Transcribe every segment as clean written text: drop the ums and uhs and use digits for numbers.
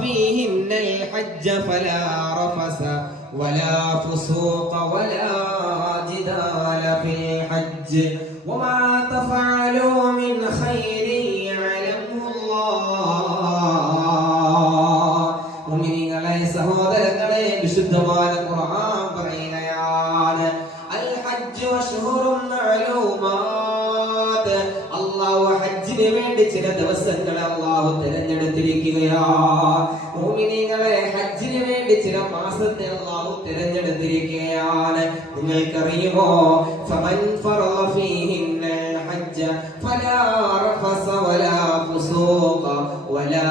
فيهن الحج فلا رفث ولا فسوق ولا جدال في الحج وما تفعلوا من خير يعلمه الله. മുഅ്മിനീങ്ങളെ സഹോദരങ്ങളെ, വിശുദ്ധമായ ഖുർആൻ പറയുകയാണ്, അൽ ഹജ്ജ് അശ്ഹുറുൻ മഅലൂമാത്. അല്ലാഹു ഹജ്ജിന് വേണ്ടി ചില ദിവസങ്ങൾ അല്ലാഹു തിരഞ്ഞെടുത്തിരിക്കുകയാണ്. മുഅ്മിനീങ്ങളെ, ഹജ്ജിന് വേണ്ടി ചില മാസത്തെ അല്ലാഹു തിരഞ്ഞെടുത്തിരിക്കുകയാണ്. നിങ്ങൾക്കറിയുമോ, ഫമൻ ഫറള ഫീഹിന്നൽ ഹജ്ജ ഫലാ റഫസ വലാ ഫുസൂഖ വലാ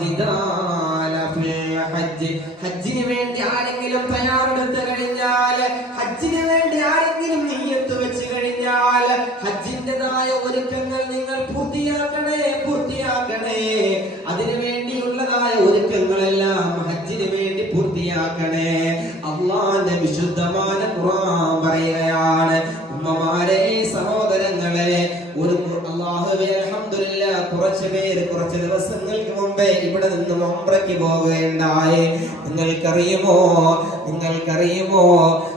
ജിദാല ഫിൽ ഹജ്ജ്. ഹജ്ജിന് വേണ്ടി ആരെങ്കിലും തയ്യാറെടുത്ത് കഴിഞ്ഞാൽ, ഹജ്ജിന് വേണ്ടി ആരെങ്കിലും നിയ്യത്ത് വെച്ച് കഴിഞ്ഞാൽ, ഹജ്ജിന്റേതായ ഒരുക്കങ്ങൾ നിങ്ങൾ പൂർത്തിയാക്കണേ. അതിനു വേണ്ടിയുള്ളതായ ഒരുക്കങ്ങളെല്ലാം ഹജ്ജിന് വേണ്ടി പൂർത്തിയാക്കണേ. അല്ലാഹുവിന്റെ വിശുദ്ധമായ ഖുർആൻ പറയുകയാണ്, ഉമ്മമാരെ, സഹോദരങ്ങളെ, ഒരു അല്ലാഹുവേ അൽഹംദുലില്ലാഹ്, കുറച്ച് പേര് കുറച്ച് ദിവസങ്ങൾക്ക് മുമ്പേ ഇവിടെ നിന്ന് ഉംറയ്ക്ക് പോവുകയുണ്ടായി. നിങ്ങൾക്കറിയുമോ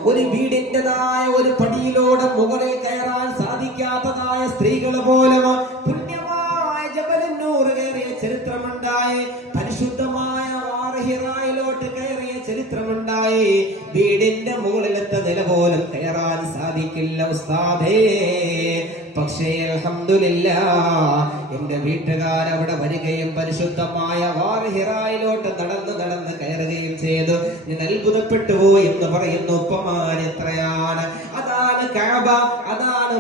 ഒരു വീടിന്റേതായ ഒരു പടിയിലൂടെ മുകളിൽ കയറാൻ സാധിക്കാത്തതായ സ്ത്രീകൾ പോലും പുണ്യമായ ജബലുൻ നൂർ കയറിയ ചരിത്രമുണ്ടായി. പരിശുദ്ധമായ ഹിറായിലോട്ട് കയറിയ ചരിത്രമുണ്ടായി. വീടിന്റെ മുകളിലത്തെ നില പോലും കയറാൻ സാധിക്കില്ല ഉസ്താദേ. പക്ഷേ അൽഹംദുലില്ലാഹ്, എന്റെ വീട്ടുകാർ അവിടെ വരികയും പരിശുദ്ധമായ ഹിറായിലോട്ട് നടന്ന് കയറുകയും ചെയ്തു. ഞാൻ അത്ഭുതപ്പെട്ടു പോയി എന്ന് പറയുന്നു. ഉപ്പമാൻ എത്രയാണ്! അതാണ് കഅബ, അതാണ്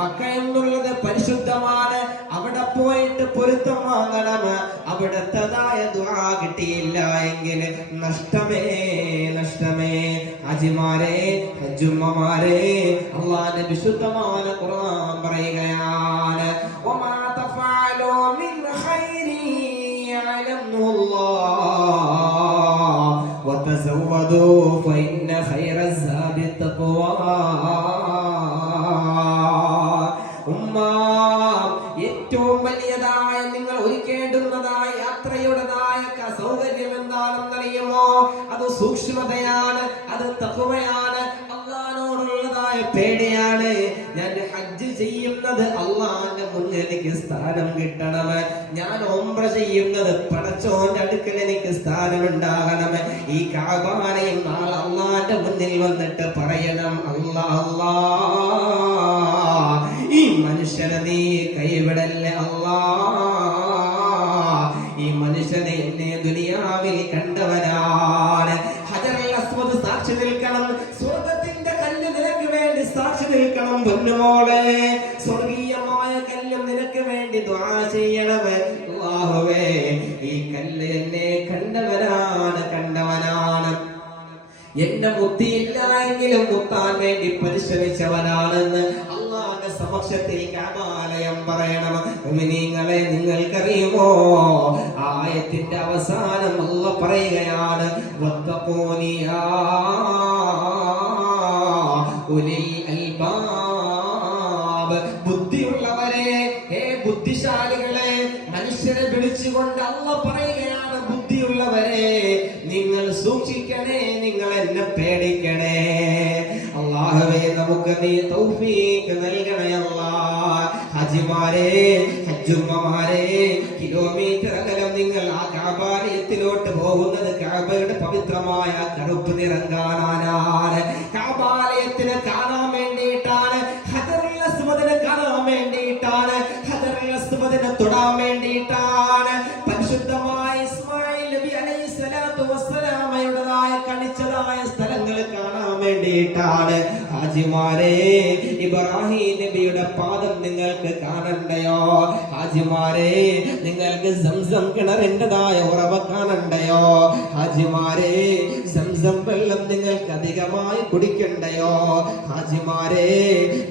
മക്ക എന്നുള്ളത് പരിശുദ്ധമാണ്. അവിടെ പോയിട്ട് പൊരുത്തം വാങ്ങണം. അവിടത്തതായ ദുആ കിട്ടിയില്ല എങ്കിൽ നഷ്ടമേ. ഹജ്ജിമാരെ, ഹജ്ജുമ്മമാരെ, അല്ലാഹുവിന്റെ വിശുദ്ധമായ ഖുർആൻ പറയുകയാണ്, വമാ തഫഅലു മിൻ ഖൈരി യഅലമുല്ലാഹ് വതസവ്വദു ഫഇന്ന ഖൈറസ് സാദി തഖ്വാ. ഏറ്റവും വലിയതായ നിങ്ങൾ ഒരുക്കേണ്ടുന്നതായ യാത്രയുടേതായ സൗകര്യം എന്താണെന്നറിയുമോ? അത് സൂക്ഷ്മതയാണ്, അത് തഖ്വയാണ്, അല്ലാഹുവിനോടുള്ളതായ പേടിയാണ്. ഞാൻ ഹജ്ജ് ചെയ്യുന്നത് അല്ലാഹുവിന്റെ മുന്നിൽ എനിക്ക് സ്ഥാനം കിട്ടണം. ഞാൻ ഉംറ ചെയ്യുന്നത് പടച്ചോന്റെ അടുക്കൽ എനിക്ക് സ്ഥാനം ഉണ്ടാകണം. ഈ കഅബാലയം നാളെ അല്ലാഹുവിന്റെ മുന്നിൽ വന്നിട്ട് പറയണം, അല്ലാഹ്, ഈ മനുഷ്യനെ നീ കൈവിടല്ലേ അല്ലാഹ്. ഈ മനുഷ്യനെ എന്നെ ദുനിയാവിൽ കണ്ടവനാണ്. ഹജറുൽ അസ്വദ് സാക്ഷി നിൽക്കണം. സ്വർഗ്ഗത്തിന്റെ കല്ല് നിനക്ക് വേണ്ടി സാക്ഷി നിൽക്കണം. പൊന്നുമോളെ, സ്വർഗീയമായ കല്ലും നിനക്ക് വേണ്ടി ദുആ ചെയ്യണം. അല്ലാഹുവേ, ഈ കല്ല് എന്നെ കണ്ടവനാണ്. എന്നെ മുത്തിയില്ല എങ്കിലും മുത്താൻ വേണ്ടി പരിശ്രമിച്ചവനാണെന്ന് അല്ലാഹുവിന്റെ സമക്ഷത്തിൽ കഅബാലയം പറയണം. മുഅ്മിനീങ്ങളെ, നിങ്ങൾക്കറിയുമോ, ആയത്തിന്റെ അവസാനം അല്ലാഹ് പറയുകയാണ്, വത്തഖൂനി യാ ഉലിൽ അൽബാബ്. ബുദ്ധിയുള്ളവരെ, ഹേ ബുദ്ധിശാലികളെ, മനുഷ്യരെ വിളിച്ചുകൊണ്ട് അല്ലാഹ് പറയുകയാണ്, ബുദ്ധിയുള്ളവരെ, നിങ്ങൾ സൂക്ഷിക്കണേ, നിങ്ങൾ എന്നെ പേടിക്കണേ. അല്ലാഹുവേ, നമുക്ക് നീ തൗഫീഖ് നൽകണേ അല്ലാഹ്. ഹജ്ജിമാരെ, ഹജ്ജുമ്മമാരെ, കിലോമീറ്റർ അകലം നിങ്ങൾ ആ കഅബാലയത്തിലോട്ട് പോകുന്നത് കഅബയുടെ പവിത്രമായ കറുപ്പ് നിറം കാണാനാണ്. കഅബാലയത്തിനെ കാണാൻ വേണ്ടിയിട്ടാണ്. ഹജറുൽ അസ്വദിനെ കാണാൻ വേണ്ടിയിട്ടാണ്. ഹജറുൽ അസ്വദിനെ തൊടാൻ വേണ്ടിയിട്ടാണ്. പരിശുദ്ധമായ ഇസ്മായിൽ നബി അലൈഹിസ്സലാത്തു വസ്സലാമയുടേതായ കണിച്ചതായ സ്ഥലങ്ങൾ കാണാൻ വേണ്ടിയിട്ടാണ്. ഹാജിമാരെ, ഇബ്രാഹിം നബിയുടെ പാദം നിങ്ങൾക്ക് കാണണ്ടയോ? ഹാജിമാരെ, നിങ്ങൾക്ക് സംസം കിണറിൻ്റെതായ ഉറവ കാണണ്ടയോ? ഹാജിമാരെ, സംസം വെള്ളം നിങ്ങൾക്ക് അധികമായി കുടിക്കണ്ടയോ? ഹാജിമാരെ,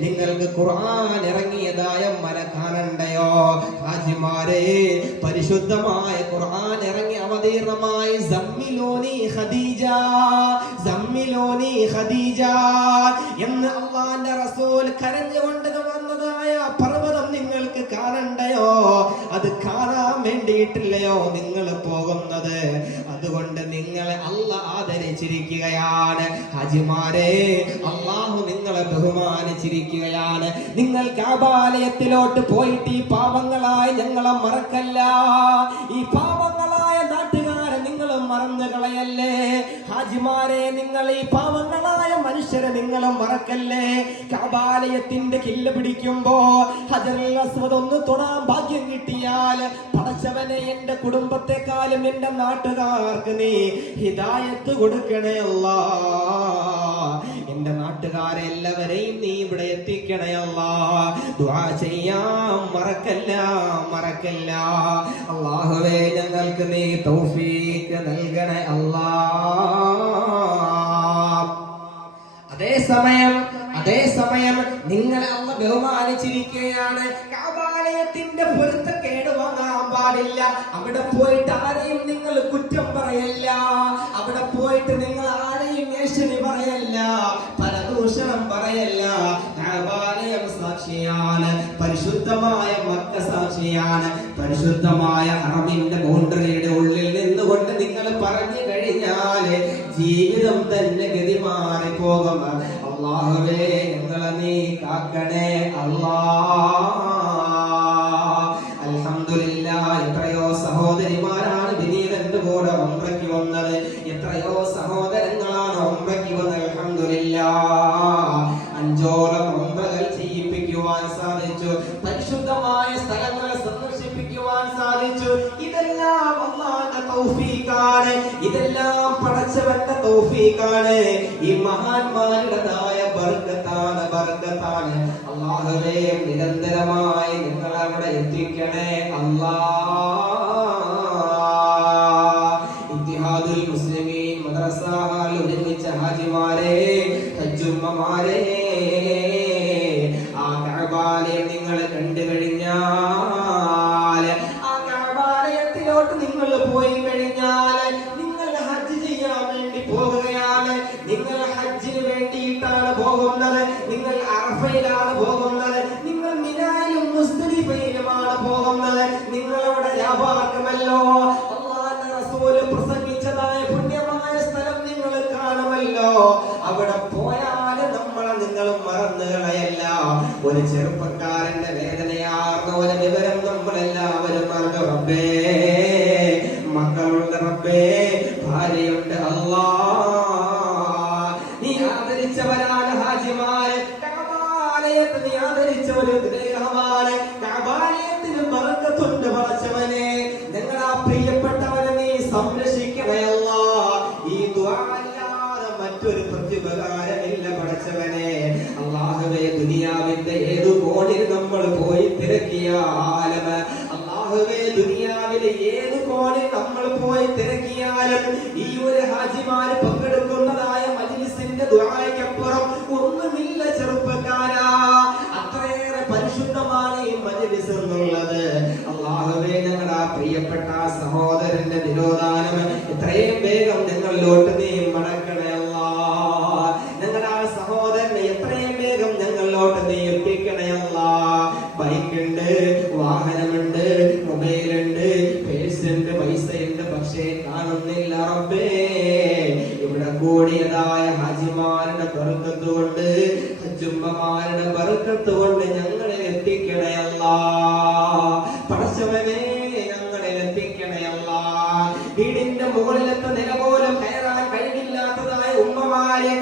നിങ്ങൾക്ക് ഖുർആൻ ഇറങ്ങിയതായ മല കാണണ്ടയോ? ഹാജിമാരെ, പരിശുദ്ധമായ ഖുർആൻ ഇറങ്ങി അവതീർണമായി സമ്മിലൂനി ഖദീജ എന്ന് അല്ലാഹുവിന്റെ റസൂൽ കരഞ്ഞുകൊണ്ട് വന്നതായ പർവ്വതം നിങ്ങൾക്ക് കാണണ്ടയോ? അത് കാണാൻ വേണ്ടിയിട്ടില്ലയോ നിങ്ങൾ പോകുന്നത്? അതുകൊണ്ട് നിങ്ങളെ അല്ലാഹ് ആദരിച്ചിരിക്കുകയാണ്. ഹാജിമാരെ, അല്ലാഹു നിങ്ങളെ ബഹുമാനിച്ചിരിക്കുകയാണ്. നിങ്ങൾ കഅബാലയത്തിലോട്ട് പോയിട്ട് ഈ പാവങ്ങളായ ഞങ്ങളെ മറക്കല്ല. ഈ പാവങ്ങളായ നാട്ടുകാരെ നിങ്ങൾ മറന്നു കളയല്ലേ. ഹാജിമാരെ, നിങ്ങൾ ഈ പാവങ്ങളായ മനുഷ്യരെ നിങ്ങൾ മറക്കല്ലേ. കഅബാലയത്തിന്റെ കില്ല പിടിക്കുമ്പോ ഹജറുൽ അസ്വദ് ഒന്ന് തൊടാൻ ഭാഗ്യം കിട്ടിയാൽ, പടച്ചവനെ എന്റെ കുടുംബത്തെക്കാളും എന്റെ നാട്ടുകാർക്ക് നീ ഹിദായത്ത് കൊടുക്കണേ അല്ലാഹ്. എന്റെ നാട്ടുകാരെ എല്ലാവരെയും നീ ഇവിടെ എത്തിക്കണേ അല്ലാഹ്. ദുആ ചെയ്യാൻ മറക്കല്ല. അല്ലാഹുവേ, ഞങ്ങൾക്ക് നീ തൗഫീഖ് നൽകണേ അല്ലാഹ്. അതേസമയം നിങ്ങളെ അല്ലാഹ് ബഹുമാനിച്ചിരിക്കുകയാണ്. കഅബാലയത്തിന്റെ പൊരുത്തക്കേട് വാങ്ങാൻ പാടില്ല. അവിടെ പോയിട്ട് ആരെയും നിങ്ങൾ കുറ്റം പറയല്ല. അവിടെ പോയിട്ട് നിങ്ങൾ ആരെയും ഏഷണി പറയല്ല, പരദൂഷണം പറയല്ല. കഅബാലയം സാക്ഷിയാണ്, പരിശുദ്ധമായ മക്ക സാക്ഷിയാണ്. പരിശുദ്ധമായ ഹറമിന്റെ ബൗണ്ടറിയുടെ ഉള്ളിൽ നിന്നുകൊണ്ട് നിങ്ങൾ പറഞ്ഞു കഴിഞ്ഞാൽ ജീവിതം തന്നെ ഗതി മാറി പോകും. അല്ലാഹുവേ, ഞങ്ങളെ നീ കാക്കണേ അല്ലാഹ്. അൽഹംദുലില്ലാഹ്, എത്രയോ സഹോദരിമാരാണ് വിനീതന്റെ കൂടെ ഉംറയ്ക്ക് വന്നത്. എത്രയോ സഹോദരങ്ങളാണ് ഉംറയ്ക്ക് വന്നത്. അൽഹംദുലില്ലാഹ്, 5ഓളം ഉംറകൾ ചെയ്യിപ്പിക്കുവാൻ സാധിച്ചു. പരിശുദ്ധമായ സ്ഥലങ്ങളെ സന്ദർശിപ്പിക്കുവാൻ സാധിച്ചു. ഇതെല്ലാം അല്ലാഹുവിന്റെ തൗഫീഖാണ്. ഇതെല്ലാം പടച്ചവന്റെ തൗഫീഖാണ്. ഈ മഹാന്മാരുടേതായ ബർക്കത്താണ്. അല്ലാഹുവേ, നിരന്തരമായി നിങ്ങൾ അവിടെ എത്തിക്കണേ അല്ലാഹ്. ഇത്തിഹാദുൽ മുസ്ലിമീൻ മദ്രസയിൽ ഒരുമിച്ച ഹാജിമാരെ, ഹജ്ജുമ്മമാരെ, ആ കഅബാലയം നിങ്ങൾ കണ്ടു കഴിഞ്ഞാൽ, ആ കഅബാലയത്തിലോട്ട് നിങ്ങൾ പോയി കഴിഞ്ഞാൽ, നിങ്ങൾ ഹജ്ജ് ചെയ്യാൻ വേണ്ടി പോകുകയാണ്. നിങ്ങൾ ഹജ്ജിന് വേണ്ടിയിട്ടാണ് പോകുന്നത്. നിങ്ങൾ അറഫയിലാണ് പോകുന്നത്. നിങ്ങൾ മിനായിലും മുസ്ദലിഫയിലുമാണ് പോകുന്നത്. നിങ്ങളവിടെ വ്യാപാരമല്ലോ. അല്ലാഹുവിന്റെ റസൂൽ പ്രസംഗിച്ചതായ പുണ്യമായ സ്ഥലം നിങ്ങൾ കാണുമല്ലോ. അവിടെ പോയാൽ നിങ്ങൾ മറന്നു കളയല്ല. ഒരു ചെറുപ്പക്കാരന്റെ വേദനയാർന്ന ഒരു വിവരം നമ്മളെല്ലാവരും പറഞ്ഞു. റബ്ബേ, മക്കളുണ്ട് റബ്ബേ, ഭാര്യയുണ്ട് അല്ലാഹ്. നീ ആദരിച്ചവരാണ് ഹാജിമാരെ. കഅബാലയത്തെ നീ ആദരിച്ച ഒരു ഗ്രഹമാണ്. കഅബാലയത്തിന് ബർക്കത്തുണ്ട് പടച്ചവനെ. ഞങ്ങളാ പ്രിയപ്പെട്ടവരെ നീ സംരക്ഷിക്കണേ അല്ലാഹ്. ഈ ദുആ അല്ലാതെ മറ്റൊരു പ്രത്യുപകാരമില്ല പടച്ചവനെ. അല്ലാഹുവേ, ദുനിയാവിന്റെ ഏതു കോണിൽ നമ്മൾ പോയി തിരക്കിയാലും, അല്ലാഹുവേ, ദുനിയാവിലെ ഏതു കോണിൽ നമ്മൾ പോയി തിരക്കിയാലും, ഈ ഒരു ഹാജിമാര് പങ്കെടുക്കുന്നതായ മജ്ലിസിന്റെ ദുആയ്ക്കപ്പുറം ഒന്നുമില്ല ചെറുപ്പക്കാരാ. അത്രയേറെ പരിശുദ്ധമാണ് ഈ മജ്ലിസ് എന്നുള്ളത്. അല്ലാഹുവേ, ഞങ്ങളുടെ പ്രിയപ്പെട്ട സഹോദരന്റെ തിരോധാനം എത്രയും വേഗം ഞങ്ങളിലോട്ട് നീ മടക്കണേ അല്ലാഹ്. ഞങ്ങളുടെ ആ സഹോദരനെ എത്രയും വേഗം ഞങ്ങളിലോട്ട് നീ എത്തിക്കണേ അല്ലാഹ്. ബൈക്കുണ്ട്, വാഹനമുണ്ട്, മൊബൈലുണ്ട്, പേഴ്സുണ്ട്, പൈസയുണ്ട്, പക്ഷേ കാണുന്നില്ല റബ്ബേ. ഇവിടെ കൂടിയതായ ഹാജിമാരുടെ ബർക്കത്ത് കൊണ്ട്, ഹജ്ജുമ്മമാരുടെ ബർക്കത്ത് കൊണ്ട് ഞങ്ങളെ എത്തിക്കണേ അല്ലാഹ്. പടച്ചവനെ, ഞങ്ങളെ എത്തിക്കണേ അല്ലാഹ്. വീടിന്റെ മുകളിലത്തെ നില പോലും കയറാൻ കഴിവില്ലാത്തതായ ഉമ്മമാരെ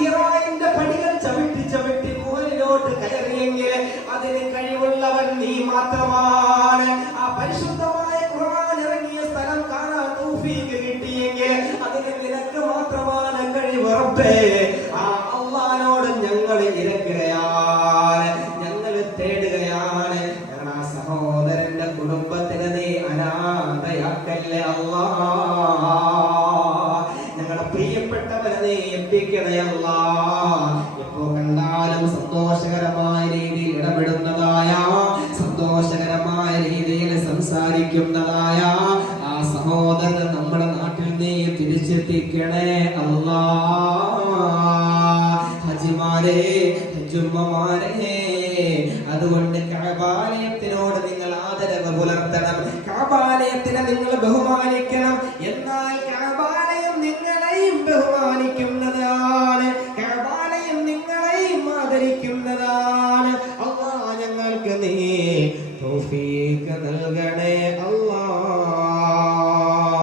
ഹിറായിന്റെ പടികൾ ചവിട്ടി മുകളിലോട്ട് കയറിയെങ്കിൽ അതിന് കഴിവുള്ളവൻ നീ മാത്രമാണ്. ആ പരിശുദ്ധമായ ഖുർആൻ ഇറങ്ങിയ സ്ഥലം കാണാൻ തൗഫീഖ് കിട്ടിയെങ്കിൽ അതിന് നിനക്ക് മാത്രമാണ് കഴിവ് റബ്ബേ. ആ അല്ലാഹുവോട് ഞങ്ങൾ ഇരക്കുകയാണ്, ഞങ്ങൾ തേടുകയാണ്. ഞങ്ങളുടെ ആ സഹോദരന്റെ കുടുംബത്തിന് നീ അനാഥയാക്കല്ലേ അല്ലാഹ്. ഞങ്ങളുടെ പ്രിയപ്പെട്ടവരെ നീ എത്തിക്കണേ അല്ലാഹ്. എപ്പോ കണ്ടാലും സന്തോഷകരമായ രീതിയിൽ ഇടപെടുന്നതായ, സന്തോഷകരമായ രീതിയിൽ സംസാരിക്കുന്നതായ ആ സഹോദരൻ നമ്മുടെ നാട്ടിൽ നീ തിരിച്ചെത്തിക്കണേ അല്ലാഹ്. ഹജ്ജിമാരെ, ഹജ്ജുമ്മമാരെ, അതുകൊണ്ട് കഅബാലയത്തിനോട് നിങ്ങൾ ആദരവ് പുലർത്തണം, കഅബാലയത്തിനെ നിങ്ങൾ ബഹുമാനിക്കണം. എന്നാൽ കഅബാലയം നിങ്ങളെയും ബഹുമാനിക്കുന്നതാണ്, കഅബാലയം നിങ്ങളെയും ആദരിക്കുന്നതാണ്. അല്ലാഹ് ഞങ്ങൾക്ക് നീ തൗഫീഖ് നൽകണേ.